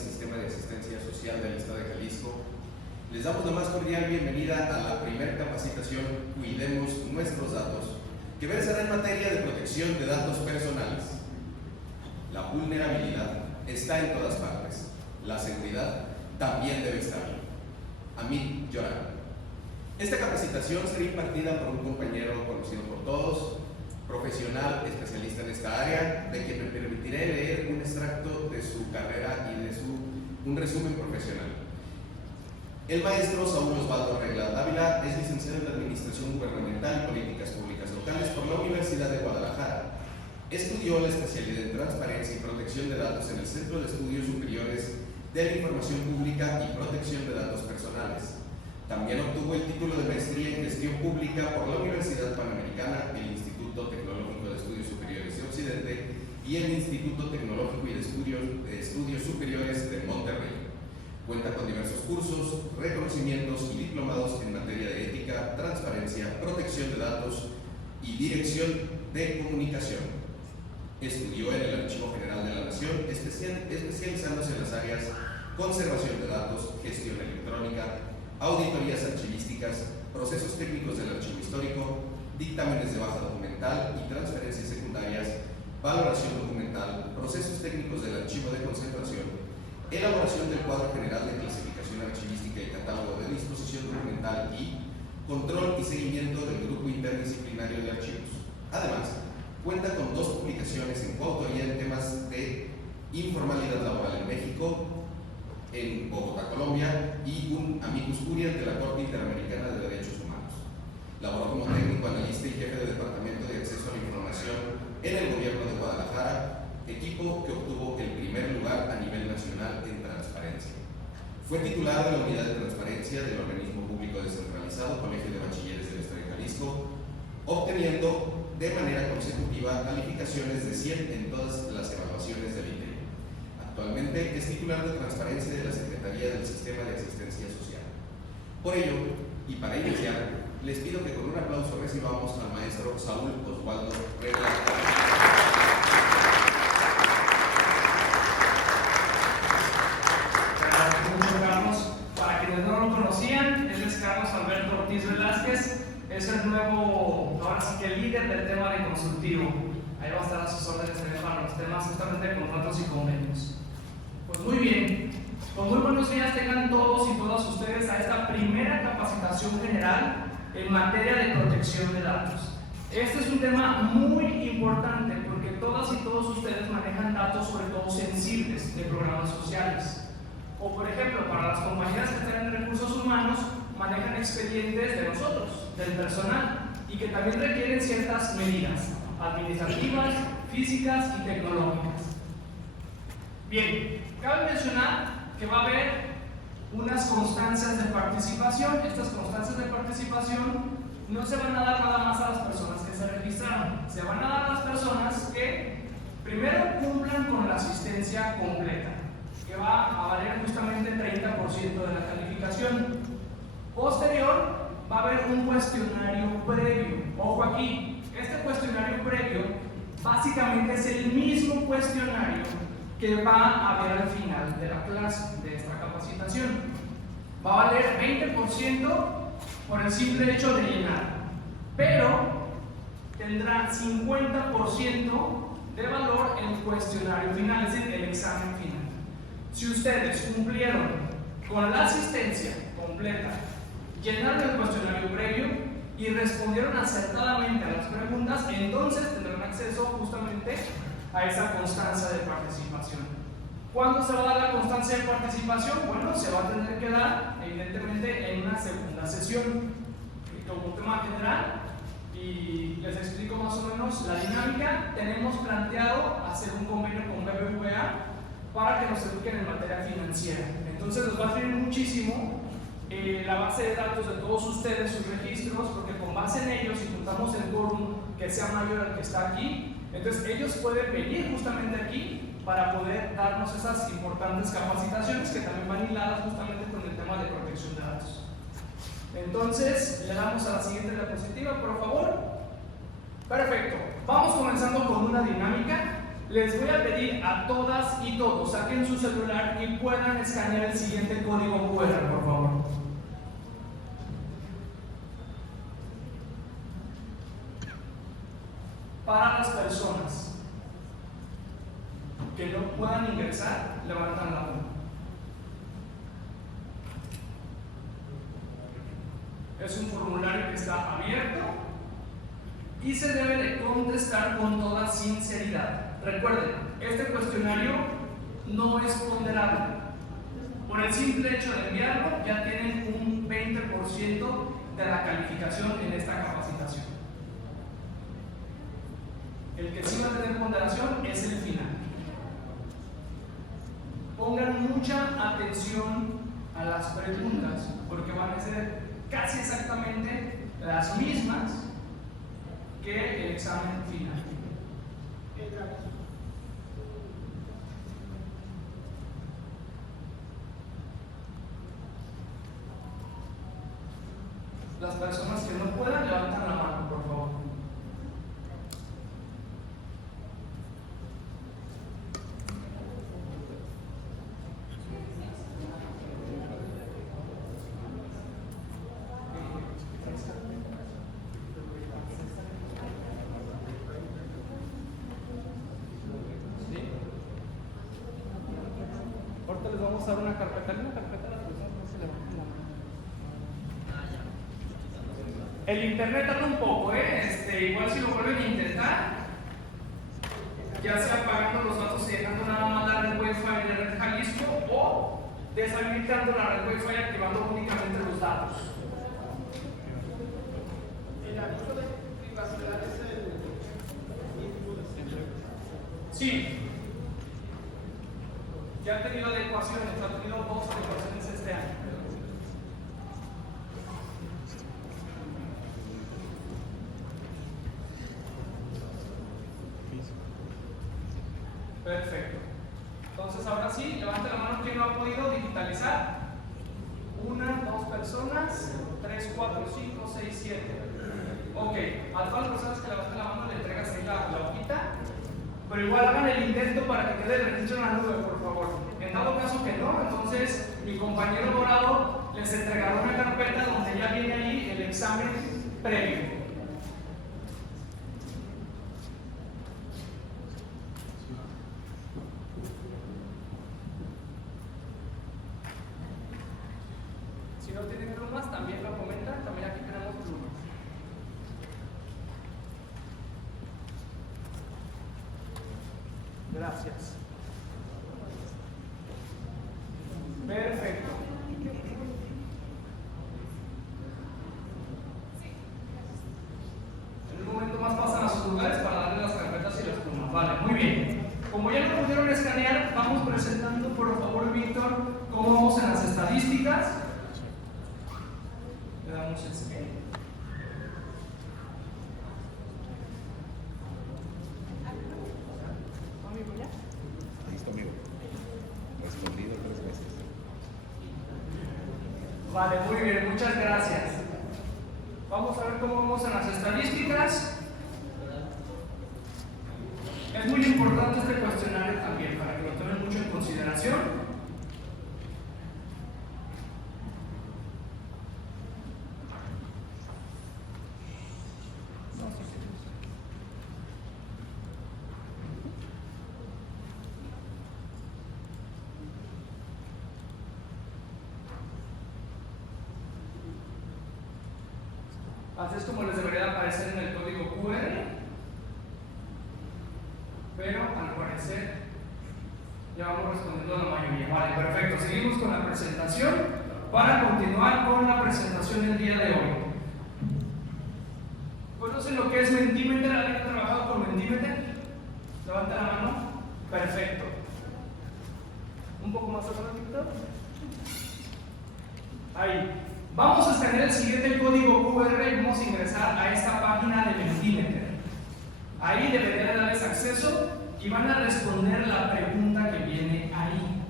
Sistema de Asistencia Social del Estado de Jalisco, les damos la más cordial bienvenida a la primera capacitación Cuidemos Nuestros Datos, que versará en materia de protección de datos personales. La vulnerabilidad está en todas partes. La seguridad también debe estar. Amit Yoram. Esta capacitación será impartida por un compañero conocido por todos, profesional especialista en esta área, de quien me permitiré leer un extracto de su carrera y de un resumen profesional. El maestro Saúl Osvaldo Regla Dávila es licenciado en Administración Gubernamental y Políticas Públicas Locales por la Universidad de Guadalajara. Estudió la especialidad en Transparencia y Protección de Datos en el Centro de Estudios Superiores de la Información Pública y Protección de Datos Personales. También obtuvo el título de Maestría en Gestión Pública por la Universidad Panamericana, el Instituto Tecnológico de Estudios Superiores de Occidente y el Instituto Tecnológico y de Estudios Superiores de Monterrey. Cuenta con diversos cursos, reconocimientos y diplomados en materia de ética, transparencia, protección de datos y dirección de comunicación. Estudió en el Archivo General de la Nación, especializándose en las áreas conservación de datos, gestión electrónica, auditorías archivísticas, procesos técnicos del archivo histórico, dictámenes de baja documental y transferencias secundarias, valoración documental, procesos técnicos del archivo de conservación, elaboración del cuadro general de clasificación archivística y catálogo de disposición documental y control y seguimiento del grupo interdisciplinario de archivos. Además, cuenta con 2 publicaciones en coautoría en temas de informalidad laboral en México, en Bogotá, Colombia, y un amicus curiae de la Corte Interamericana de Derechos Humanos. Laboró como técnico analista y jefe de Departamento de Acceso a la Información en el Gobierno de Guadalajara, equipo que obtuvo el primer lugar a nivel nacional en transparencia. Fue titular de la Unidad de Transparencia del Organismo Público Descentralizado Colegio de Bachilleres del Estado de Jalisco, obteniendo de manera consecutiva calificaciones de 100 en todas las evaluaciones del INEGI. Actualmente es titular de Transparencia de la Secretaría del Sistema de Asistencia Social. Por ello, y para iniciar, les pido que con un aplauso recibamos al maestro Saúl Osvaldo Regla. Para quienes no lo conocían, él es Carlos Alberto Ortiz Velázquez, es el nuevo, ahora sí que líder del tema de consultivo. Ahí va a estar a sus órdenes también para los temas justamente de contratos y convenios. Pues muy bien, pues muy buenos días tengan todos y todas ustedes a esta primera capacitación general en materia de protección de datos. Este es un tema muy importante porque todas y todos ustedes manejan datos, sobre todo sensibles, de programas sociales. O por ejemplo, para las compañías que están en recursos humanos, manejan expedientes de nosotros, del personal, y que también requieren ciertas medidas administrativas, físicas y tecnológicas. Bien, cabe mencionar que va a haber unas constancias de participación. Estas constancias de participación no se van a dar nada más a las personas que se registraron, se van a dar a las personas que primero cumplan con la asistencia completa, que va a valer justamente el 30% de la calificación. Posterior, va a haber un cuestionario previo. Ojo aquí, este cuestionario previo básicamente es el mismo cuestionario que va a haber al final de la clase, de esta capacitación. Va a valer 20% por el simple hecho de llenar, pero tendrá 50% de valor el cuestionario final, es decir, el examen final. Si ustedes cumplieron con la asistencia completa, llenaron el cuestionario previo y respondieron acertadamente a las preguntas, entonces tendrán acceso justamente a esa constancia de participación. ¿Cuándo se va a dar la constancia de participación? Bueno, se va a tener que dar, evidentemente, en una segunda sesión. Como tema general, y les explico más o menos la dinámica. Tenemos planteado hacer un convenio con BBVA para que nos eduquen en materia financiera. Entonces nos va a servir muchísimo la base de datos de todos ustedes, sus registros, porque con base en ellos, si juntamos el quórum que sea mayor al que está aquí, entonces ellos pueden venir justamente aquí para poder darnos esas importantes capacitaciones que también van hiladas justamente con el tema de protección de datos. Entonces, le damos a la siguiente diapositiva, por favor. Perfecto. Vamos comenzando con una dinámica Les voy a pedir a todas y todos saquen su celular y puedan escanear el siguiente código QR, por favor. Para las personas que no puedan ingresar, levantan la mano. Es un formulario que está abierto y se debe de contestar con toda sinceridad. Recuerden, este cuestionario no es ponderable. Por el simple hecho de enviarlo, ya tienen un 20% de la calificación en esta capacitación. El que sí va a tener ponderación es el final. Pongan mucha atención a las preguntas, porque van a ser casi exactamente las mismas que el examen final. Las personas que no puedan, levantan la mano, por favor. Ahorita les vamos a dar una carpeta a las personas que se levanten la mano. El internet tarda un poco, igual si lo vuelven a intentar, ya sea apagando los datos y dejando nada más la red Wi-Fi de Red Jalisco o deshabilitando la red Wi-Fi y activando únicamente los datos. El aviso de privacidad es el Sí. Ya ha tenido adecuaciones, ha tenido 2 adecuaciones este año. Perfecto. Entonces ahora sí, levante la mano quien no ha podido digitalizar. 1, 2 personas, 3, 4, 5, 6, 7. Ok, a todas las personas que levanten la mano le entregas ahí la hojita. Pero igual hagan el intento para que quede el registro en la nube, por favor. En dado caso que no, entonces mi compañero Dorado les entregará una carpeta donde ya viene ahí el examen previo. Si no tienen plumas, también lo comentan, también aquí tenemos plumas. Gracias. Perfecto. En un momento más pasan a sus lugares para darle las carpetas y las plumas. Vale, muy bien. Como ya lo pudieron escanear, vamos presentando, por favor, Víctor, cómo vamos en las estadísticas. Le damos el scan. Listo, amigo. Respondido 3 veces. Vale, muy bien, muchas gracias. Vamos a ver cómo vamos en las estadísticas. Es muy importante este cuestionario también, para que lo tomen mucho en consideración. Así es como les debería de aparecer en el código QR, pero al parecer ya vamos respondiendo a la mayoría. Vale, perfecto. Seguimos con la presentación para continuar con la presentación del día de hoy. ¿Conocen lo que es Mentimeter? ¿Alguien ha trabajado con Mentimeter? Levanta la mano. Perfecto. Un poco más atrás, Víctor. Ahí. Vamos a escanear el siguiente código QR y vamos a ingresar a esta página de Mentimeter. Ahí deberían darles acceso y van a responder la pregunta que viene ahí.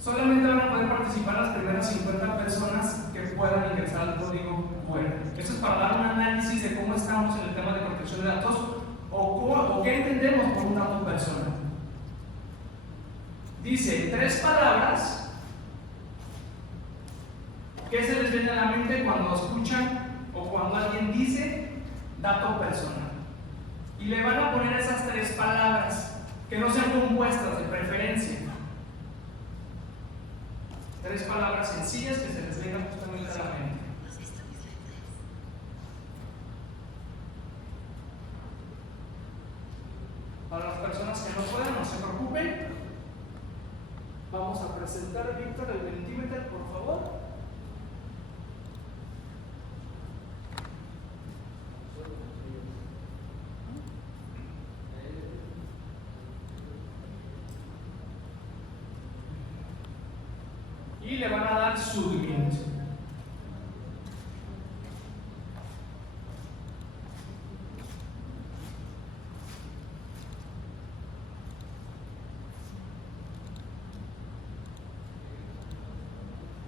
Solamente van a poder participar las primeras 50 personas que puedan ingresar al código QR. Esto es para dar un análisis de cómo estamos en el tema de protección de datos o qué entendemos por un dato personal. Dice 3 palabras que se les viene a la mente cuando escuchan o cuando alguien dice dato personal. Y le van a poner esas 3 palabras que no sean compuestas de preferencia. 3 palabras sencillas que se les vengan justamente a la mente. Para las personas que no puedan, no se preocupen. Vamos a presentar a Víctor el Mentimeter, por favor. Y le van a dar submit.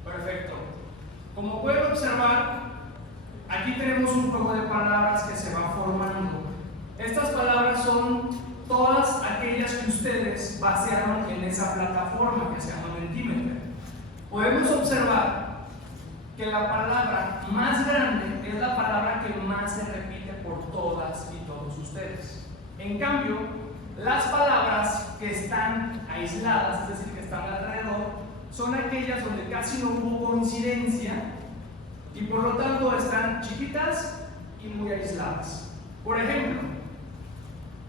Perfecto. Como pueden observar, aquí tenemos un juego de palabras que se va formando. Estas palabras son todas aquellas que ustedes vaciaron en esa plataforma que se llama Mentimeter. Podemos observar que la palabra más grande es la palabra que más se repite por todas y todos ustedes. En cambio, las palabras que están aisladas, es decir, que están alrededor, son aquellas donde casi no hubo coincidencia y por lo tanto están chiquitas y muy aisladas. Por ejemplo,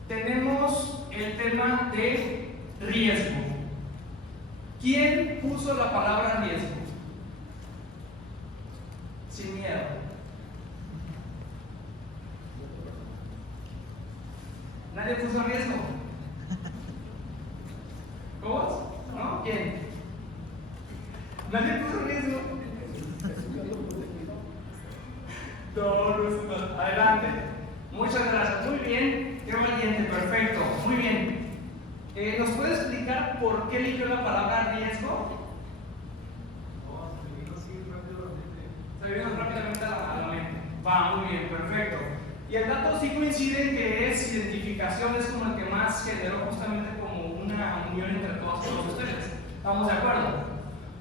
tenemos el tema de riesgo. ¿Quién puso la palabra riesgo? Sin miedo. ¿Nadie puso riesgo? ¿Cómo? ¿No? ¿Quién? ¿Nadie puso riesgo? No. Adelante. Muchas gracias. Muy bien. Qué valiente. Perfecto. Muy bien. ¿Nos puede explicar por qué eligió la palabra riesgo? Se vino rápidamente a la mente. Va, muy bien, perfecto. Y el dato sí coincide en que es identificación, es como el que más generó justamente como una unión entre todos ustedes. ¿Estamos de acuerdo?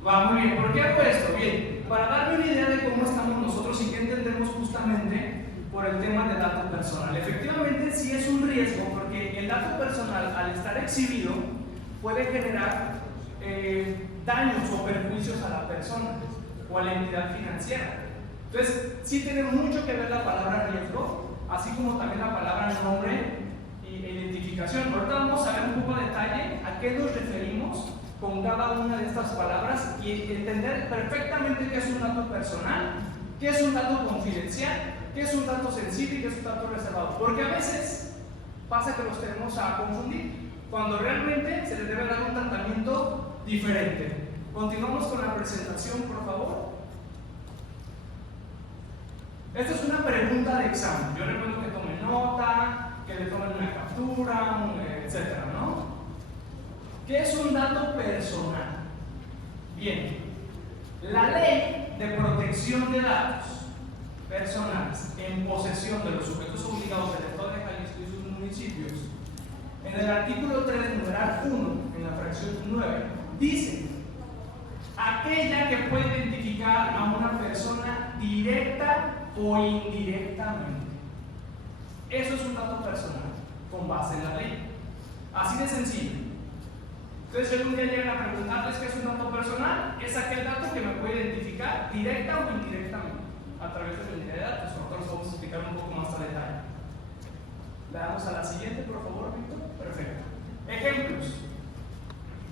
Va, muy bien. ¿Por qué hago esto? Bien, para darme una idea de cómo estamos nosotros y qué entendemos justamente por el tema del dato personal. Efectivamente, sí es un riesgo porque el dato personal, al estar exhibido, puede generar daños o perjuicios a la persona o a la entidad financiera. Entonces, sí tiene mucho que ver la palabra riesgo, así como también la palabra nombre e identificación. Ahorita vamos a ver un poco de detalle a qué nos referimos con cada una de estas palabras y entender perfectamente qué es un dato personal, qué es un dato confidencial, qué es un dato sensible y qué es un dato reservado. Porque a veces pasa que los tenemos a confundir, cuando realmente se les debe dar un tratamiento diferente. Continuamos con la presentación, por favor. Esta es una pregunta de examen. Yo recomiendo que tomen nota, que le tomen una captura, etcétera, ¿no? ¿Qué es un dato personal? Bien, la ley de protección de datos personales en posesión de los sujetos obligados del Estado de Jalisco y sus municipios, en el artículo 3, numeral 1, en la fracción 9, dice: aquella que puede identificar a una persona directa o indirectamente. Eso es un dato personal, con base en la ley. Así de sencillo. Entonces, si algún día llegan a preguntarles qué es un dato personal, es aquel dato que me puede identificar directa o indirectamente a través de la unidad de datos. Nosotros vamos a explicar un poco más a detalle. Le damos a la siguiente, por favor, Víctor. Perfecto. Ejemplos.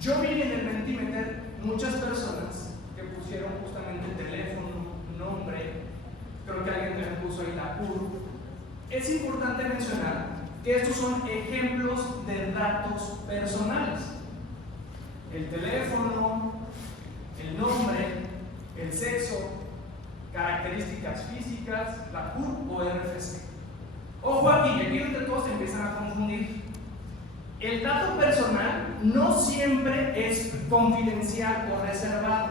Yo vi en el Mentimeter muchas personas que pusieron justamente teléfono, nombre, creo que alguien también puso ahí la CUR. Es importante mencionar que estos son ejemplos de datos personales. El teléfono, el nombre, el sexo, características físicas, la CUR o RFC. Ojo aquí, aquí donde todos se empiezan a confundir. El dato personal no siempre es confidencial o reservado.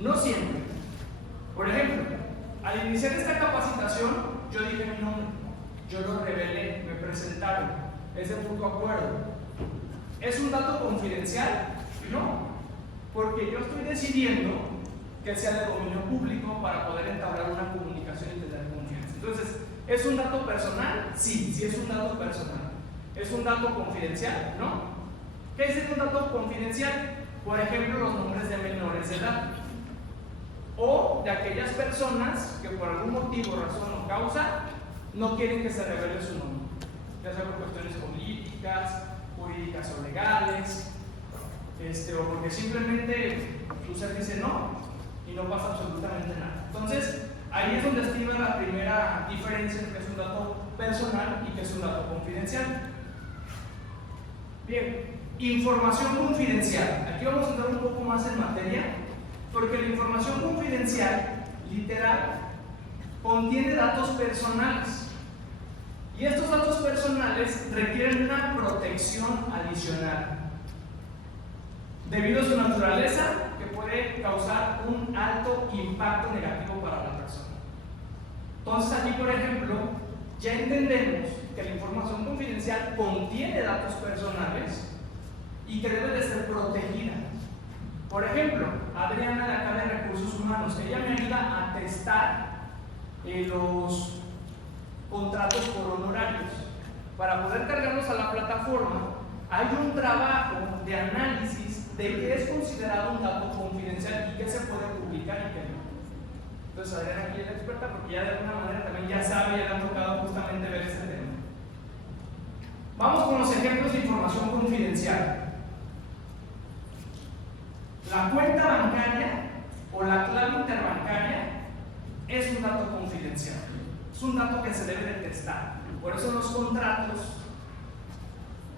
No siempre. Por ejemplo, al iniciar esta capacitación, yo dije mi nombre, yo lo revelé, me presentaron, es de mutuo acuerdo. ¿Es un dato confidencial? No, porque yo estoy decidiendo que sea de dominio público para poder entablar una comunicación y tener confianza. Entonces, ¿es un dato personal? Sí, sí es un dato personal. ¿Es un dato confidencial? No. ¿Qué es un dato confidencial? Por ejemplo, los nombres de menores de edad o de aquellas personas que por algún motivo, razón o causa no quieren que se revele su nombre, ya sea por cuestiones políticas, jurídicas o legales, o porque simplemente usted dice no y no pasa absolutamente nada. Entonces, ahí es donde estriba la primera diferencia entre que es un dato personal y que es un dato confidencial. Bien, información confidencial. Aquí vamos a entrar un poco más en materia, porque la información confidencial, literal, contiene datos personales. Y estos datos personales requieren una protección adicional, debido a su naturaleza, que puede causar un alto impacto negativo para la persona. Entonces aquí, por ejemplo, ya entendemos que la información confidencial contiene datos personales y que debe de ser protegida. Por ejemplo, Adriana de acá de Recursos Humanos, ella me ayuda a testar los contratos por honorarios. Para poder cargarlos a la plataforma, hay un trabajo de análisis de qué es considerado un dato confidencial y qué se puede publicar y qué no. Entonces Adriana aquí es la experta porque ya de alguna manera también ya sabe, ya le ha tocado justamente ver este tema. Vamos con los ejemplos de información confidencial. La cuenta bancaria o la clave interbancaria es un dato confidencial. Es un dato que se debe de testar. Por eso en los contratos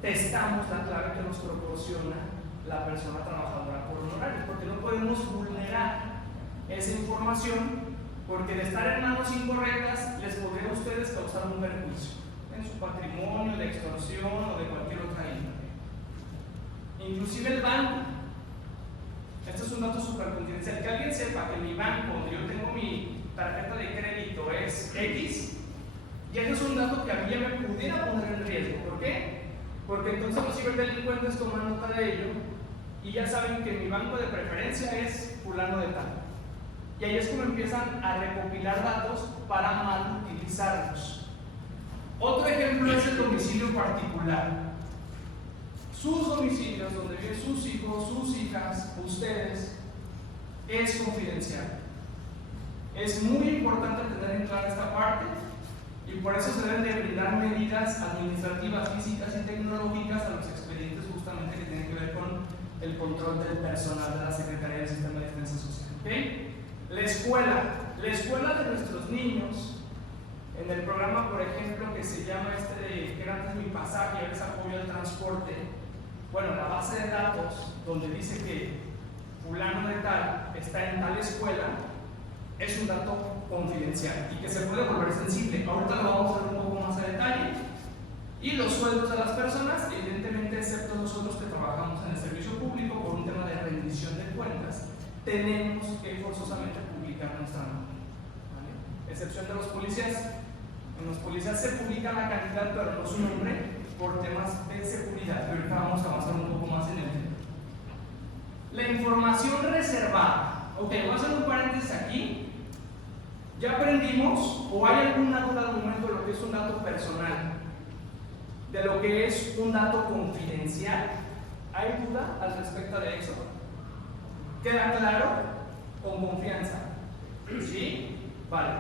testamos la clave que nos proporciona la persona trabajadora por honorarios, porque no podemos vulnerar esa información, porque de estar en manos incorrectas les podría a ustedes causar un perjuicio en su patrimonio, de extorsión o de cualquier otra índole. Inclusive el banco. Esto es un dato súper confidencial. Que alguien sepa que mi banco, donde yo tengo mi tarjeta de crédito, es X, y eso es un dato que a mí ya me pudiera poner en riesgo. ¿Por qué? Porque entonces los ciberdelincuentes toman nota de ello y ya saben que mi banco de preferencia es fulano de tal. Y ahí es como empiezan a recopilar datos para mal utilizarlos. Otro ejemplo es el domicilio particular. Sus domicilios, donde viven sus hijos, sus hijas, ustedes, es confidencial. Es muy importante tener en clara esta parte y por eso se deben de brindar medidas administrativas, físicas y tecnológicas a los expedientes justamente que tienen que ver con el control del personal de la Secretaría del Sistema de Defensa Social. ¿Okay? La escuela de nuestros niños, en el programa, por ejemplo, que se llama que era antes Mi Pasaje, ahora es apoyo al transporte. Bueno, la base de datos donde dice que fulano de tal está en tal escuela es un dato confidencial y que se puede volver sensible. Ahorita lo vamos a ver un poco más a detalle. Y los sueldos de las personas, evidentemente, excepto nosotros que trabajamos en el servicio público por un tema de rendición de cuentas, tenemos que forzosamente publicar nuestra nómina. ¿Vale? Excepción de los policías. En los policías se publica la cantidad, pero no su nombre, por temas de seguridad. Ahorita vamos a avanzar un poco más en el tema. La información reservada. Ok, voy a hacer un paréntesis aquí. Ya aprendimos, o hay alguna duda al momento de lo que es un dato personal, de lo que es un dato confidencial. ¿Hay duda al respecto de eso? ¿Queda claro? Con confianza. ¿Sí? Vale.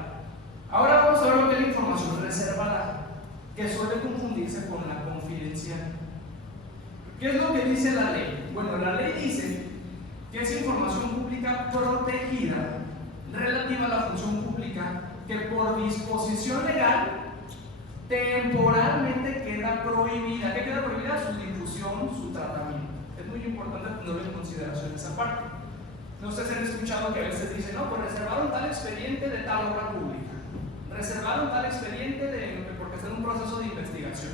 Ahora vamos a ver lo que es la información reservada, que suele confundirse con la confidencial. ¿Qué es lo que dice la ley? Bueno, la ley dice que es información pública protegida relativa a la función pública que por disposición legal temporalmente queda prohibida. ¿Qué queda prohibida? Su difusión, su tratamiento. Es muy importante tenerlo en consideración esa parte. No sé si han escuchado que a veces dicen, no, pues reservaron tal expediente de tal obra pública, reservaron tal expediente porque está en un proceso de investigación.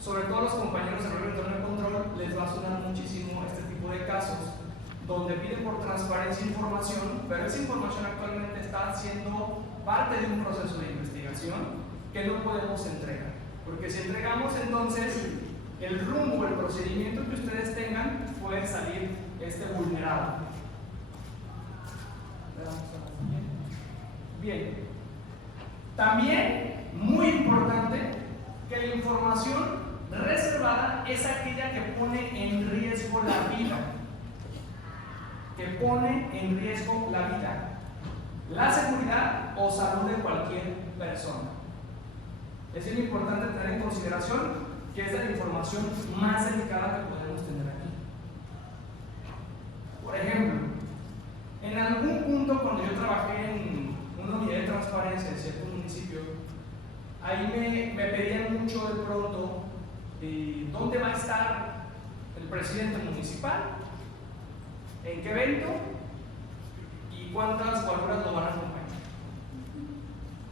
Sobre todo los compañeros de reglamento de control les va a sonar muchísimo este tipo de casos, donde piden por transparencia información, pero esa información actualmente está siendo parte de un proceso de investigación que no podemos entregar. Porque si entregamos, entonces el rumbo, el procedimiento que ustedes tengan puede salir vulnerado. Bien. También, muy importante, que la información reservada es aquella que pone en riesgo la vida. Que pone en riesgo la vida, la seguridad o salud de cualquier persona. Es bien importante tener en consideración que es de la información más delicada que podemos tener aquí. Por ejemplo, en algún punto cuando yo trabajé en una unidad de transparencia de cierto municipio, ahí me pedían mucho de pronto dónde va a estar el presidente municipal, en qué evento y cuántas guaruras lo van a acompañar.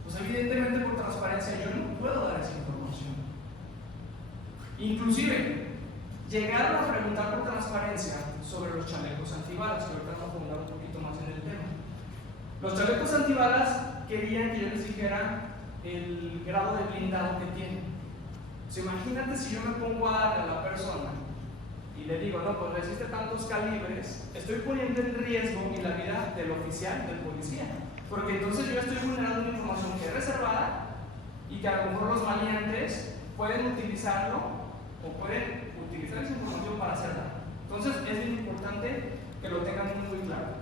Pues evidentemente por transparencia yo no puedo dar esa información. Inclusive, llegaron a preguntar por transparencia sobre los chalecos antibalas, que ahorita vamos a abundar un poquito más en el tema. Los chalecos antibalas querían que yo les dijera el grado de blindado que tienen. Pues imagínate si yo me pongo a darle a la persona y le digo, no, pues resiste tantos calibres, estoy poniendo en riesgo la vida del oficial, del policía, porque entonces yo estoy vulnerando una información que es reservada y que a lo mejor los maleantes pueden utilizarlo o pueden utilizar esa información para hacer daño. Entonces es bien importante que lo tengan muy claro.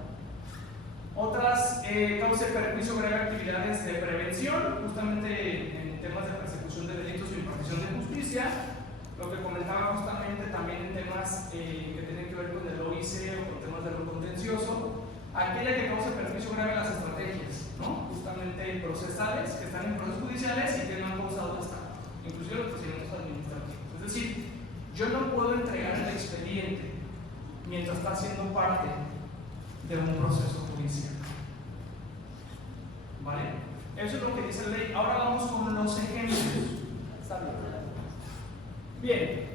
Otras causas de perjuicio grave, actividades de prevención, justamente en temas de persecución de delitos y impartición de justicia. Lo que comentaba justamente también en temas que tienen que ver con el OIC o con temas de lo contencioso, aquella que causa perjuicio grave a las estrategias, ¿no? Justamente procesales que están en procesos judiciales y que no han causado hasta, inclusive los procedimientos administrativos. Es decir, yo no puedo entregar el expediente mientras está siendo parte de un proceso judicial. ¿Vale? Eso es lo que dice la ley. Ahora vamos con los ejemplos. ¿Está bien? Bien.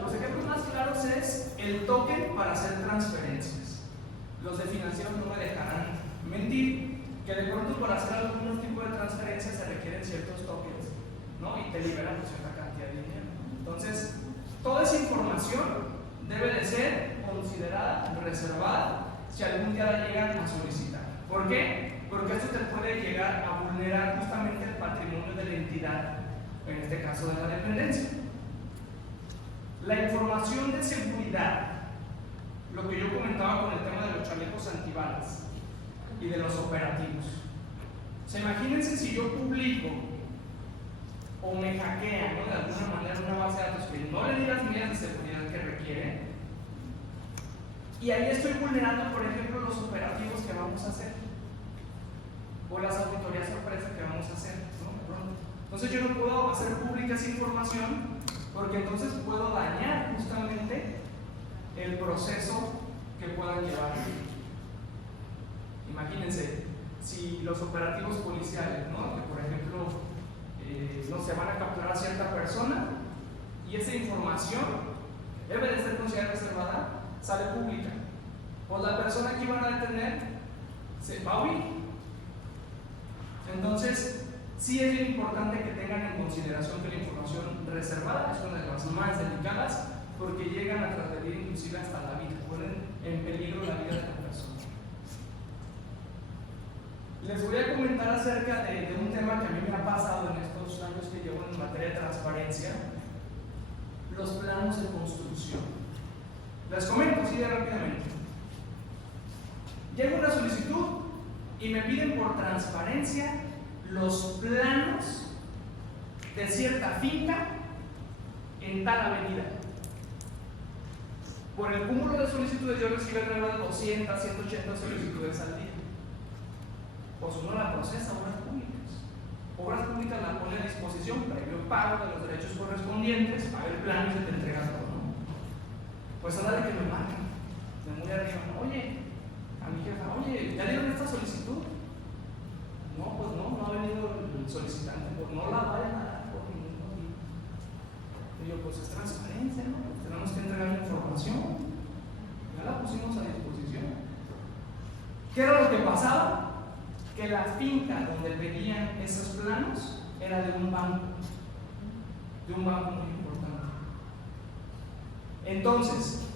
Los ejemplos más claros es el token para hacer transferencias. Los de financieros no me dejarán mentir, que de pronto para hacer algún tipo de transferencias se requieren ciertos tokens, ¿no? Y te liberan cierta cantidad de dinero. Entonces, toda esa información debe de ser considerada reservada si algún día la llegan a solicitar. ¿Por qué? Porque esto te puede llegar a vulnerar justamente el patrimonio de la entidad, en este caso de la dependencia. La información de seguridad, lo que yo comentaba con el tema de los chalecos antibalas y de los operativos. O sea, imagínense si yo publico o me hackean, ¿no? De alguna manera una base de datos que no le di las medidas de seguridad que requiere, y ahí estoy vulnerando, por ejemplo, los operativos que vamos a hacer o las auditorías sorpresa que vamos a hacer, ¿no? Entonces yo no puedo hacer pública esa información porque entonces puedo dañar justamente el proceso que puedan llevar. Imagínense, si los operativos policiales, ¿no? Que por ejemplo no se van a capturar a cierta persona y esa información debe de ser considerada reservada, sale pública, pues la persona que iban a detener se va a huir. Entonces, sí es bien importante que tengan en consideración que la información reservada es una de las más delicadas porque llegan a transgredir inclusive hasta la vida, ponen en peligro la vida de la persona. Les voy a comentar acerca de un tema que a mí me ha pasado en estos años que llevo en materia de transparencia, los planos de construcción. Les comento así de rápidamente. Llega una solicitud y me piden por transparencia los planos de cierta finca en tal avenida. Por el cúmulo de solicitudes yo recibo alrededor de 200, 180 solicitudes al día. Pues uno la procesa, obras públicas. Obras públicas la pone a disposición, previo pago de los derechos correspondientes, paga el plano y se te entrega todo, ¿no? Pues a la de que me marcan, de muy arriba, oye, a mi jefa, oye, ¿ya dieron esta solicitud? No, pues no ha venido el solicitante, pues no la vayan a dar por ningún motivo. Y yo, pues es transparencia, ¿no? Pues tenemos que entregar la información. pasaba? Que la finca donde pedían esos planos era de un banco muy importante. Entonces,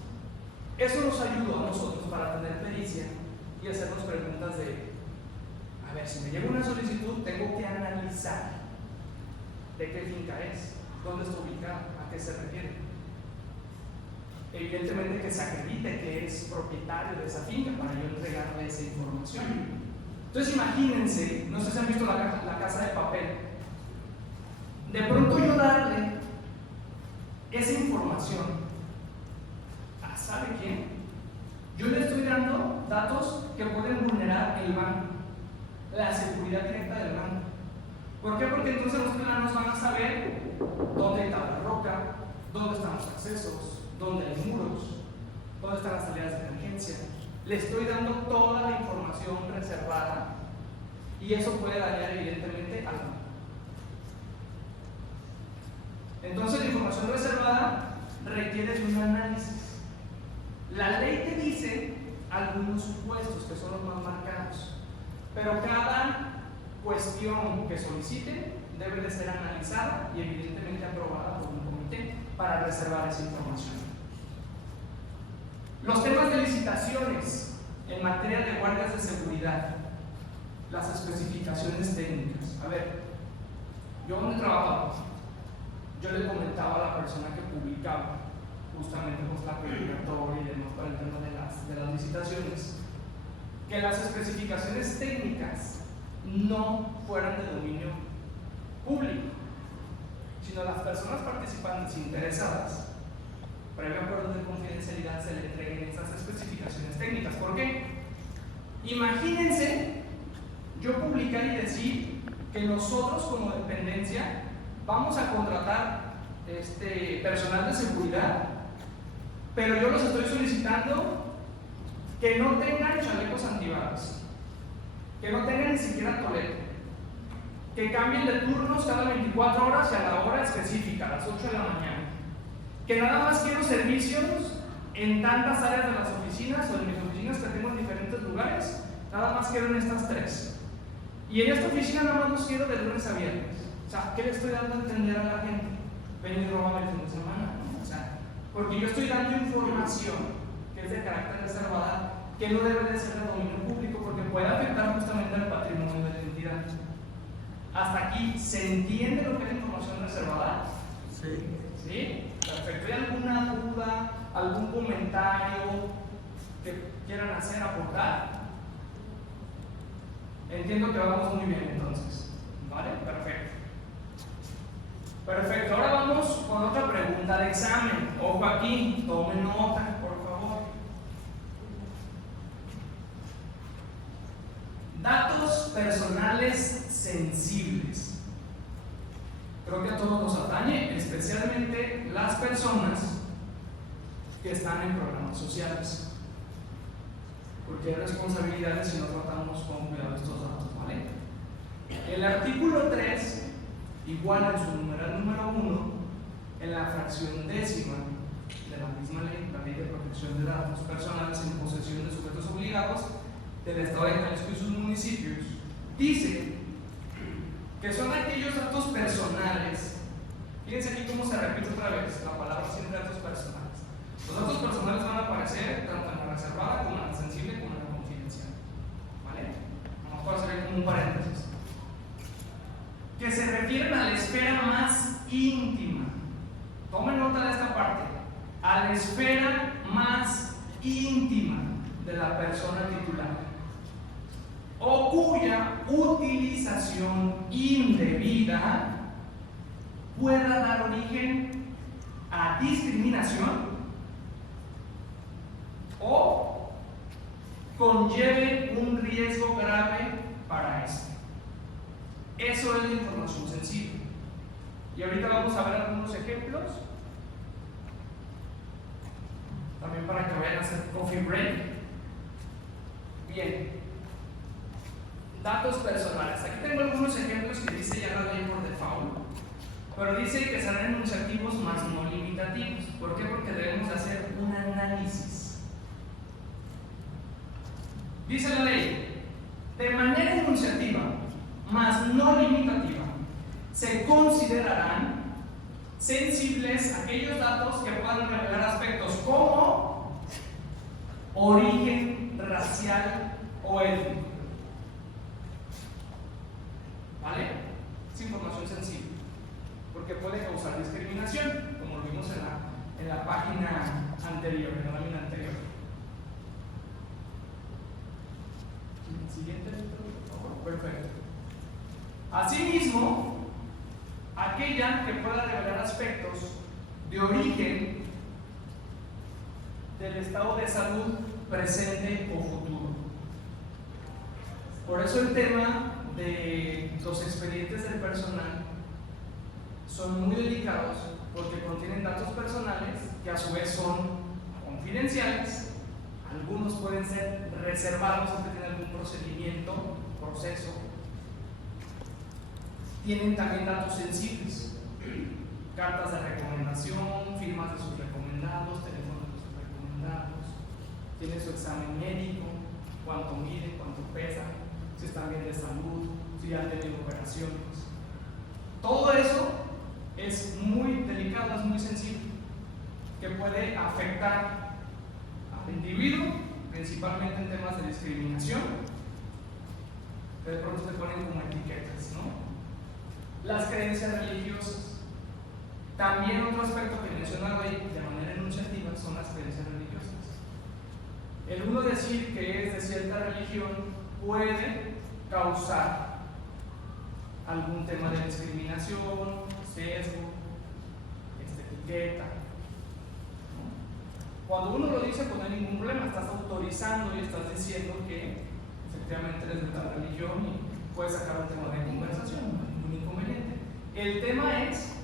eso nos ayudó a nosotros para tener pericia y hacernos preguntas de, a ver, si me llega una solicitud, tengo que analizar de qué finca es, dónde está ubicada, a qué se refiere. Evidentemente que se acredite que es propietario de esa finca para yo entregarle esa información. Entonces imagínense, no sé si han visto la Casa de Papel, de pronto yo darle esa información a ¿sabe quién? Yo le estoy dando datos que pueden vulnerar el banco, la seguridad directa del banco. ¿Por qué? Porque entonces los planos van a saber dónde está la roca, dónde están los accesos, dónde hay muros, dónde están las salidas de emergencia. Le estoy dando toda la información reservada y eso puede dañar evidentemente al banco. Entonces la información reservada requiere de un análisis. La ley te dice algunos supuestos que son los más marcados, pero cada cuestión que solicite debe de ser analizada y evidentemente aprobada por un comité para reservar esa información. Los temas de licitaciones en materia de guardias de seguridad, las especificaciones técnicas. A ver, yo donde trabajaba, yo le comentaba a la persona que publicaba justamente pues, la publicatoria y demás para el tema de las licitaciones, que las especificaciones técnicas no fueran de dominio público, sino las personas participantes interesadas, previo acuerdo de confidencialidad, se le entreguen esas especificaciones técnicas. ¿Por qué? Imagínense yo publicar y decir que nosotros como dependencia vamos a contratar personal de seguridad, pero yo los estoy solicitando que no tengan chalecos antibalas, que no tengan ni siquiera tolete, que cambien de turnos cada 24 horas y a la hora específica, a las 8 de la mañana, que nada más quiero servicios en tantas áreas de las oficinas o en mis oficinas que tengo en diferentes lugares, nada más quiero en estas 3. Y en esta oficina nada más los quiero de lunes a viernes. O sea, ¿qué le estoy dando a entender a la gente? Ven y róbame el fin de semana, ¿no? O sea, porque yo estoy dando información que es de carácter reservada, que no debe de ser de dominio público porque puede afectar justamente al patrimonio de la entidad. ¿Hasta aquí se entiende lo que es la información reservada? Sí. ¿Sí? Perfecto. ¿Hay alguna duda, algún comentario que quieran hacer, aportar? Entiendo que vamos muy bien entonces. ¿Vale? Perfecto. Perfecto. Ahora vamos con otra pregunta de examen. Ojo aquí, tomen nota, por favor. Datos personales sensibles. Creo que a todos nos atañe, especialmente las personas que están en programas sociales, porque hay responsabilidades si no tratamos con cuidado estos datos, ¿vale? El artículo 3, igual en su numeral número 1, en la fracción 10ª de la misma ley, la Ley de Protección de Datos Personales en posesión de sujetos obligados del Estado de Jalisco y sus municipios, dice que son aquellos datos personales. Fíjense aquí cómo se repite otra vez la palabra siempre datos personales. Los datos personales van a aparecer tanto en la reservada como en la sensible como en la confidencial. ¿Vale? Vamos a hacer como un paréntesis. Que se refieren a la esfera más íntima. Tomen nota de esta parte. A la esfera más íntima de la persona titular, o cuya utilización indebida pueda dar origen a discriminación o conlleve un riesgo grave para este. Eso es la información sensible. Y ahorita vamos a ver algunos ejemplos, también para que vayan a hacer coffee break. Bien. Datos personales. Aquí tengo algunos ejemplos que dice ya la ley por default, pero dice que serán enunciativos más no limitativos. ¿Por qué? Porque debemos hacer un análisis. Dice la ley, considerarán sensibles aquellos datos que puedan revelar aspectos como origen racial o étnico. ¿Vale? Es información sensible, porque puede causar discriminación, como lo vimos en la página anterior, en la lámina anterior. Siguiente, por favor. Perfecto. Asimismo, aquella que pueda revelar aspectos de origen del estado de salud presente o futuro. Por eso el tema de los expedientes del personal son muy delicados, porque contienen datos personales que a su vez son confidenciales. Algunos pueden ser reservados si tienen algún procedimiento, proceso. Tienen también datos sensibles, cartas de recomendación, firmas de sus recomendados, teléfonos de sus recomendados, tiene su examen médico, cuánto miden, cuánto pesan, si están bien de salud, si ya han tenido operaciones. Todo eso es muy delicado, es muy sensible, que puede afectar al individuo, principalmente en temas de discriminación, que de pronto se ponen como etiquetas, ¿no? Las creencias religiosas. También otro aspecto que he mencionado ahí de manera enunciativa son las creencias religiosas. El uno decir que es de cierta religión puede causar algún tema de discriminación, sesgo, etiqueta, ¿no? Cuando uno lo dice, pues no hay ningún problema, estás autorizando y estás diciendo que efectivamente eres de tal religión y puedes sacar un tema de conversación, no hay ningún inconveniente. El tema es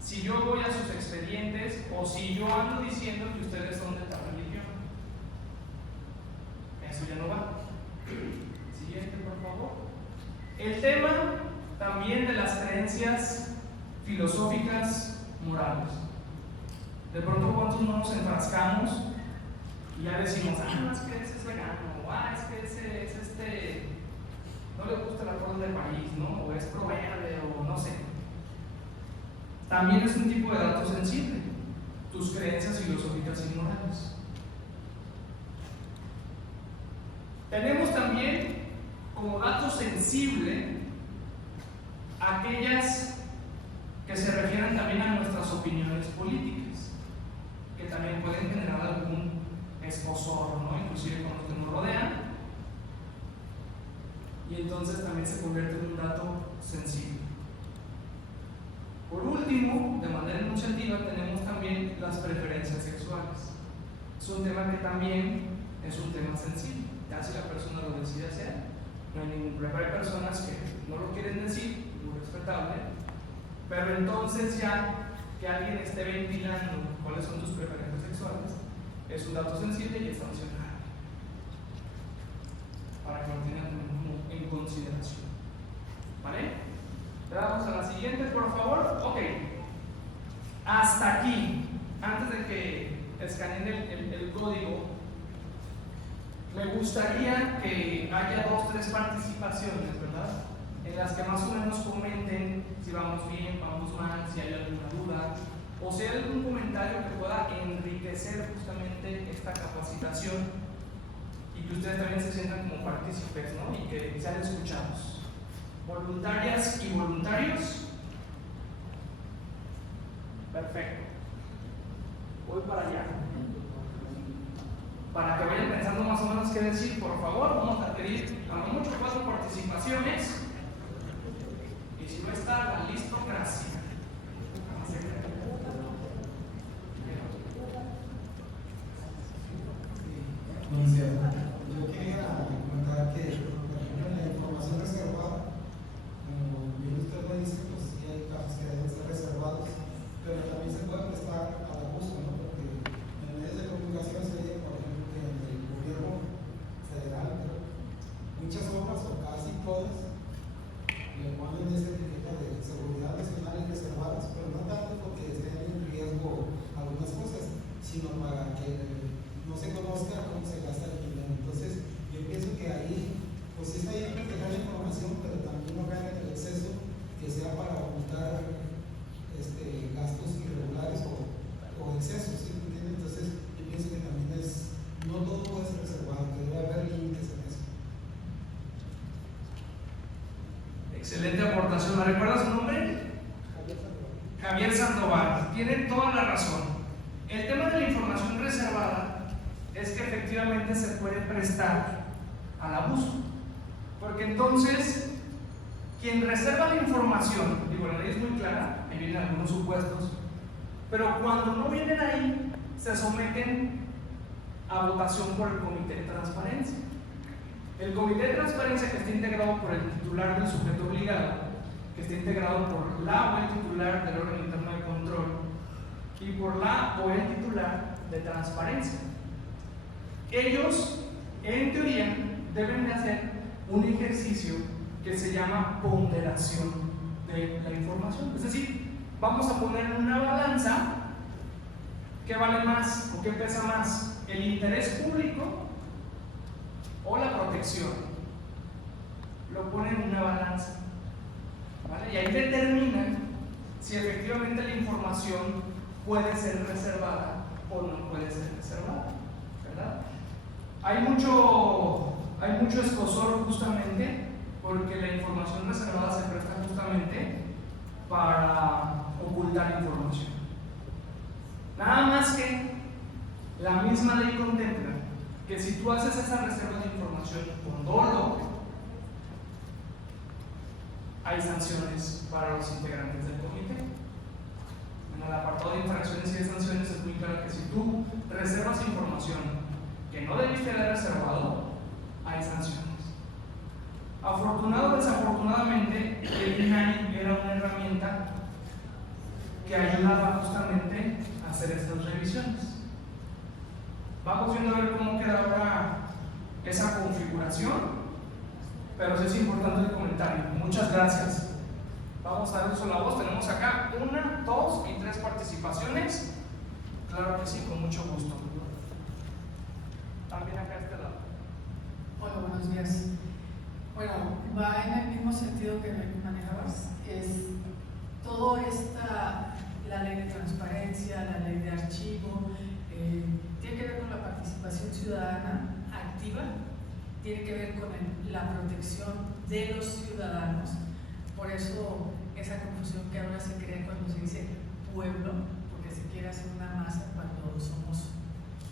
si yo voy a sus expedientes o si yo ando diciendo que ustedes son de tal religión. Eso ya no va. Siguiente, por favor. El tema también de las creencias filosóficas morales. De pronto, ¿cuántos no nos enfrascamos y ya decimos, es que ese es vegano, o es que ese es no le gusta el acuerdo de París, ¿no? O es pro verde, o no sé. También es un tipo de dato sensible, tus creencias filosóficas y morales. Tenemos también como dato sensible aquellas que se refieren también a nuestras opiniones políticas, que también pueden generar algún escozor, ¿no? Inclusive con los que nos rodean, y entonces también se convierte en un dato sensible. Por último, de manera enunciativa, tenemos también las preferencias sexuales. Es un tema que también es un tema sensible. Ya si la persona lo decide hacer, no hay ningún problema. Hay personas que no lo quieren decir, muy respetable, pero entonces ya que alguien esté ventilando cuáles son tus preferencias sexuales, es un dato sensible y es sancionable, para que lo tengan en consideración. ¿Vale? Le damos a la siguiente, por favor. Ok. Hasta aquí, antes de que escaneen el código, me gustaría que haya 2 o 3 participaciones, ¿verdad? En las que más o menos comenten si vamos bien, vamos mal, si hay alguna duda, o si hay algún comentario que pueda enriquecer justamente esta capacitación y que ustedes también se sientan como partícipes, ¿no? Y que sean escuchados. Voluntarias y voluntarios. Perfecto. Voy para allá. Para que vayan pensando más o menos qué decir, por favor, vamos a pedir a lo mucho 4 participaciones. Y si no está listo, gracias. Yo quería comentar que, por ejemplo, la información reservada, como bien usted lo dice, pues sí hay casos que deben ser reservados, pero también se puede prestar al abuso, ¿no? Porque en medios de comunicación se oye, por ejemplo, que en el gobierno federal, muchas obras o casi todas le ponen esa etiqueta de seguridad nacional y reservadas, pero no tanto porque estén en riesgo algunas cosas, sino para que no se conozca cómo se gasta el dinero. Entonces, yo pienso que ahí, pues sí está bien proteger la información, pero también no caer en el exceso que sea para ocultar gastos irregulares o excesos, ¿sí? ¿Entiendes? Entonces, yo pienso que también no todo puede ser reservado, que debe haber límites en eso. Excelente aportación. ¿Me recuerdas su nombre? Javier Sandoval. Tiene toda la razón. El tema de la información reservada es que efectivamente se puede prestar al abuso. Porque entonces, quien reserva la información, digo, la ley es muy clara, ahí vienen algunos supuestos, pero cuando no vienen ahí, se someten a votación por el Comité de Transparencia. El Comité de Transparencia, que está integrado por el titular del sujeto obligado, que está integrado por la o el titular del órgano interno de control y por la o el titular de transparencia. Ellos, en teoría, deben de hacer un ejercicio que se llama ponderación de la información. Es decir, vamos a poner en una balanza qué vale más o qué pesa más, el interés público o la protección. Lo ponen en una balanza, ¿vale? Y ahí determinan si efectivamente la información puede ser reservada o no puede ser reservada, ¿verdad? Hay mucho escozor justamente porque la información reservada se presta justamente para ocultar información. Nada más que la misma ley contempla que si tú haces esa reserva de información con dolo, hay sanciones para los integrantes del comité. En el apartado de infracciones y de sanciones es muy claro que si tú reservas información que no debiste haber reservado, hay sanciones. Afortunado o desafortunadamente, el INAI era una herramienta que ayudaba justamente a hacer estas revisiones. Vamos viendo a ver cómo queda ahora esa configuración, pero sí es importante el comentario. Muchas gracias. Vamos a dar uso a la voz. Tenemos acá 1, 2 y 3 participaciones. Claro que sí, con mucho gusto. También acá a este lado. Hola, buenos días. Bueno, va en el mismo sentido que manejabas. Es todo la ley de transparencia, la ley de archivo, tiene que ver con la participación ciudadana activa, tiene que ver con la protección de los ciudadanos. Por eso esa confusión que ahora se crea cuando se dice pueblo, porque se quiere hacer una masa cuando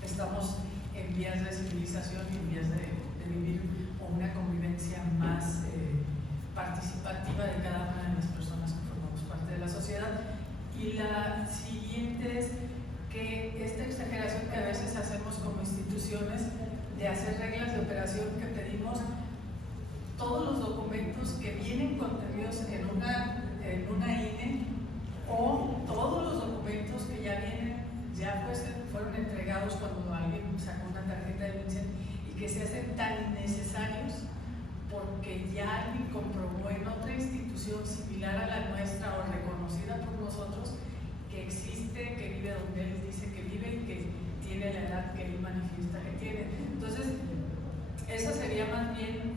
estamos en vías de civilización y en vías de vivir una convivencia más participativa de cada una de las personas que formamos parte de la sociedad. Y la siguiente es que esta exageración que a veces hacemos como instituciones de hacer reglas de operación que pedimos todos los documentos que vienen contenidos en una INE o todos los documentos que ya fueron entregados cuando alguien sacó una tarjeta de Vincent y que se hacen tan innecesarios porque ya alguien comprobó en otra institución similar a la nuestra o reconocida por nosotros que existe, que vive donde él dice que vive y que tiene la edad que él manifiesta que tiene. Entonces, esa sería más bien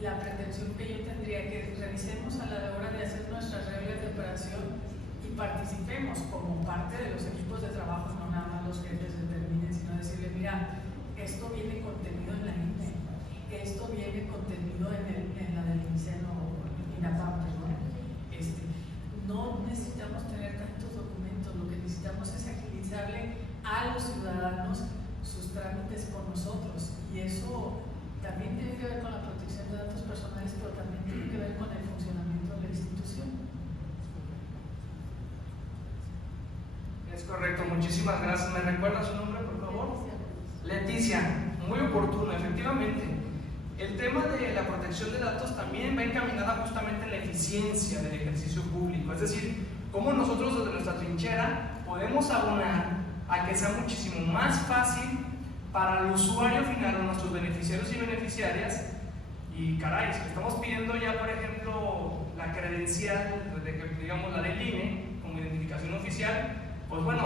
la pretensión que yo tendría, que revisemos a la hora de hacer nuestras reglas de operación y participemos como parte de los equipos de trabajo, no nada más los jefes determinen, sino decirle, mira, esto viene contenido en la INE, esto viene contenido en la del INSEN o INAPAM, perdón. No necesitamos tener tantos documentos, lo que necesitamos es agilizarle a los ciudadanos sus trámites con nosotros, y eso también tiene que ver con la protección de datos personales, pero también tiene que ver con el funcionamiento de la institución. Es correcto, muchísimas gracias. ¿Me recuerda su nombre, por favor? Leticia, muy oportuno, efectivamente. El tema de la protección de datos también va encaminada justamente en la eficiencia del ejercicio público, es decir, cómo nosotros desde nuestra trinchera podemos abonar a que sea muchísimo más fácil para el usuario final o nuestros beneficiarios y beneficiarias. Y caray, si le estamos pidiendo ya, por ejemplo, la credencial, digamos la del INE como identificación oficial, pues bueno,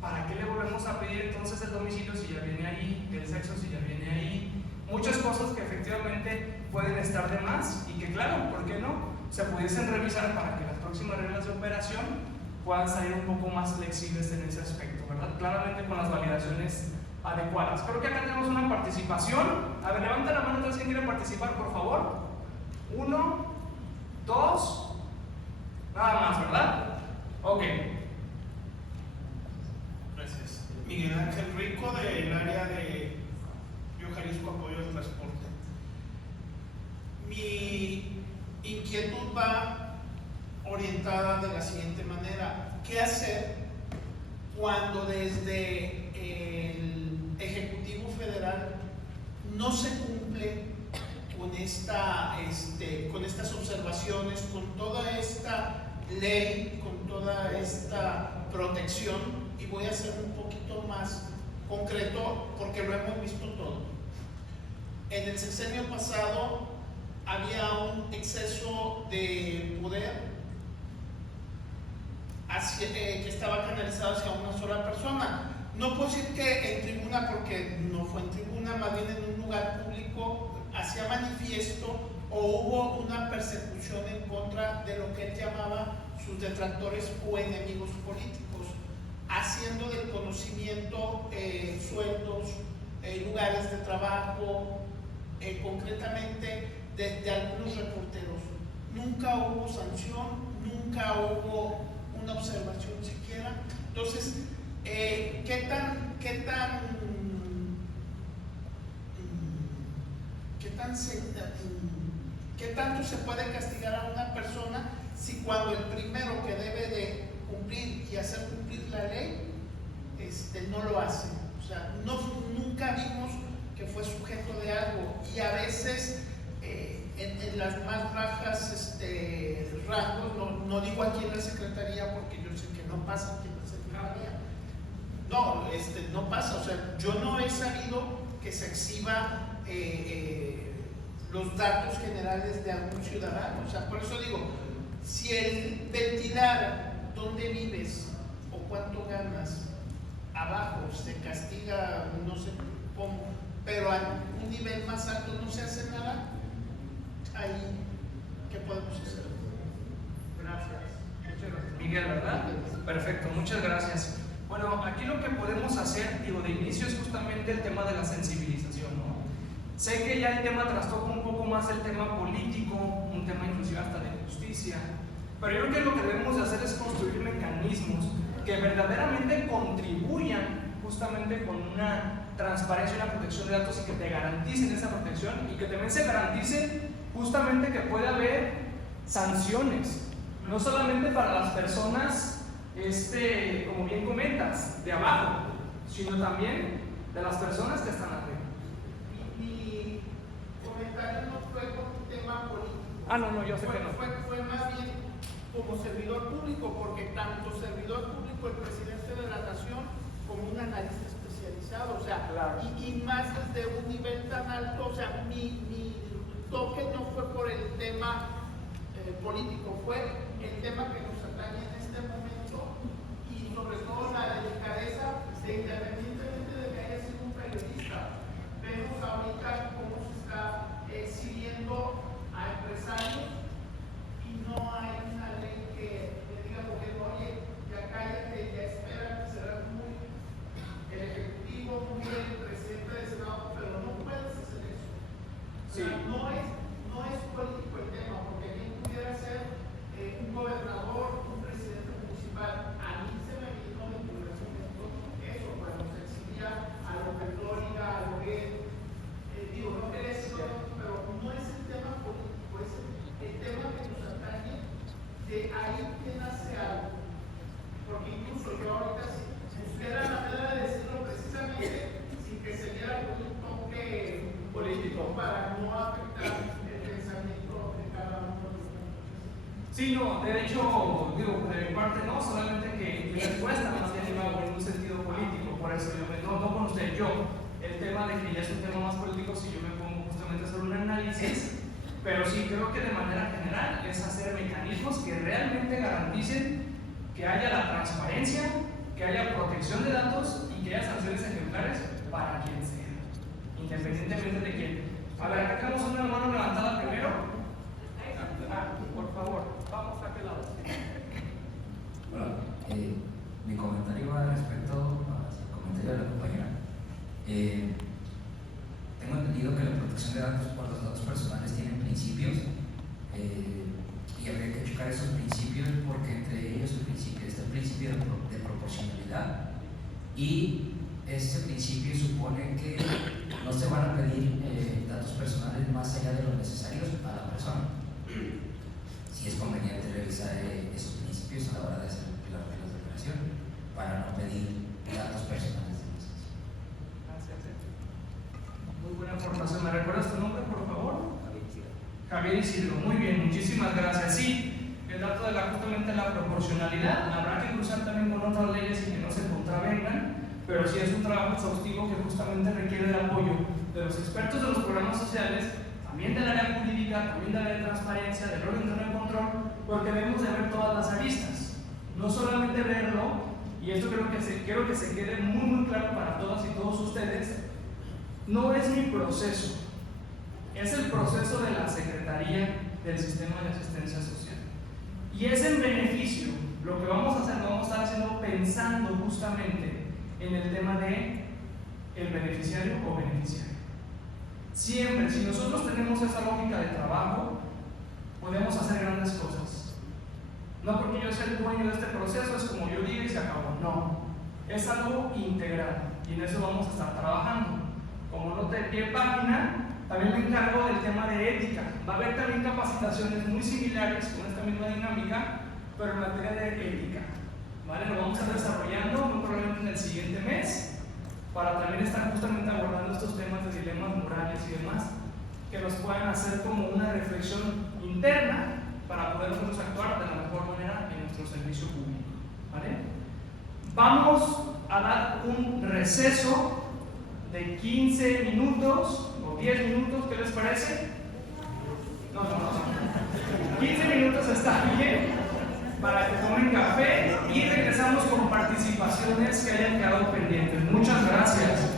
¿para qué le volvemos a pedir entonces el domicilio si ya viene ahí, el sexo si ya viene ahí? Muchas cosas que efectivamente pueden estar de más y que claro, ¿por qué no? Se pudiesen revisar para que las próximas reglas de operación puedan salir un poco más flexibles en ese aspecto, ¿verdad? Claramente con las validaciones adecuadas. Creo que acá tenemos una participación. A ver, levanta la mano todos quien quiere participar, por favor. 1, 2, nada más, ¿verdad? Ok. Gracias. Miguel Ángel Rico, del área de Río Jalisco, apoyo al transporte. Mi inquietud va orientada de la siguiente manera: ¿qué hacer cuando desde el Ejecutivo Federal no se cumple con estas observaciones, con toda esta ley, con toda esta protección? Y voy a ser un poquito más concreto porque lo hemos visto todo. En el sexenio pasado había un exceso de poder que estaba canalizado hacia una sola persona. No puedo decir que en tribuna, porque no fue en tribuna, más bien en un lugar público, hacía manifiesto o hubo una persecución en contra de lo que él llamaba sus detractores o enemigos políticos, haciendo del conocimiento sueldos, lugares de trabajo, concretamente de algunos reporteros. Nunca hubo sanción, nunca hubo una observación siquiera. Entonces, ¿qué tanto se puede castigar a una persona si cuando el primero que debe de cumplir y hacer cumplir la ley no lo hace? O sea, nunca vimos que fue sujeto de algo, y a veces en las más bajas rangos, no digo aquí en la Secretaría porque yo sé que no pasa aquí en la Secretaría, no pasa. O sea, yo no he sabido que se exhiba los datos generales de algún ciudadano. O sea, por eso digo, si el ventilar dónde vives o cuánto ganas abajo se castiga, no sé cómo, pero a un nivel más alto no se hace nada, ahí, ¿qué podemos hacer? Gracias. Muchas gracias. Miguel, ¿verdad? Perfecto, muchas gracias. Bueno, aquí lo que podemos hacer, digo, de inicio es justamente el tema de la sensibilización, ¿no? Sé que ya el tema trastoca un poco más el tema político, un tema inclusive hasta de justicia, pero yo creo que lo que debemos de hacer es construir mecanismos que verdaderamente contribuyan justamente con una transparencia y una protección de datos, y que te garanticen esa protección, y que también se garantice justamente que pueda haber sanciones, no solamente para las personas, como bien comentas, de abajo, sino también de las personas que están arriba. Mi comentario no fue por un tema político. No, yo sé que no. Fue más bien como servidor público, porque tanto servidor público, el presidente de la nación, como un analista especializado, o sea, claro. y más desde un nivel tan alto. O sea, mi toque no fue por el tema político, fue el tema que nos atañe en este momento, y sobre todo la delicadeza de, independientemente de que haya sido un periodista, vemos ahorita cómo se está exhibiendo a empresarios y no hay una ley que le diga al gobierno: oye, ya cállate, ya espera, serás muy el ejecutivo, muy el presidente del Senado, pero no puedes hacer eso. Sí. O sea, no es político el tema, porque bien pudiera ser un gobernador, un presidente municipal. A mí se me vino de población eso, cuando se exhibía a lo que Florida, a lo que no quería decirlo, pero no es el tema político, es el tema que nos atañe, de ahí que nace algo. Porque incluso yo ahorita, si buscara la manera de decirlo precisamente sin que se diera con un toque político para no afectar el pensamiento de cada uno de los. Sí, no, de hecho, digo, de mi parte no, solamente que mi respuesta más bien iba en un sentido político, por eso yo no con usted, el tema de que ya es un tema más político, si yo me pongo justamente a hacer un análisis, pero sí creo que de manera general es hacer mecanismos que realmente garanticen que haya la transparencia, que haya protección de datos y que haya sanciones ejemplares para quien sea, independientemente de quién. A ver, acá tenemos una mano levantada primero. Por favor, vamos a aquel lado. Tengo entendido que la protección de datos por los datos personales tiene principios y habría que checar esos principios porque entre ellos está el principio de proporcionalidad y ese principio supone que no se van a pedir datos personales más allá de los necesarios a la persona. Si es conveniente revisar esos principios a la hora de hacer las reglas de operación para no pedir datos personales de más. Gracias. Muy buena aportación. ¿Me recuerdas tu nombre, por favor? Javier Isidro. Muy bien, muchísimas gracias. Sí, el dato de justamente la proporcionalidad habrá que cruzar también con otras leyes y que no se contravengan, pero sí es un trabajo exhaustivo que justamente requiere el apoyo de los expertos de los programas sociales, también del área jurídica, también del área de transparencia, del orden de control, porque debemos de ver todas las aristas, no solamente verlo, y esto quiero que se quede muy claro para todas y todos ustedes, no es mi proceso, es el proceso de la Secretaría del Sistema de Asistencia Social. Y es en beneficio, lo que vamos a hacer, lo vamos a estar haciendo pensando justamente en el tema de el beneficiario o beneficiario. Siempre, si nosotros tenemos esa lógica de trabajo, podemos hacer grandes cosas. No porque yo sea el dueño de este proceso, es como yo diga y se acabó. No, es algo integral y en eso vamos a estar trabajando. Como nota de pie de página, también me encargo del tema de ética. Va a haber también capacitaciones muy similares con esta misma dinámica, pero en materia de ética. ¿Vale? Lo vamos a estar desarrollando muy probablemente en el siguiente mes para también estar justamente abordando estos temas de dilemas morales y demás que nos puedan hacer como una reflexión interna para poder nosotros actuar de la mejor manera en nuestro servicio público. ¿Vale? Vamos a dar un receso de 15 minutos o 10 minutos, ¿qué les parece? No. 15 minutos está bien para que tomen café y regresamos con participaciones que hayan quedado pendientes. Muchas gracias.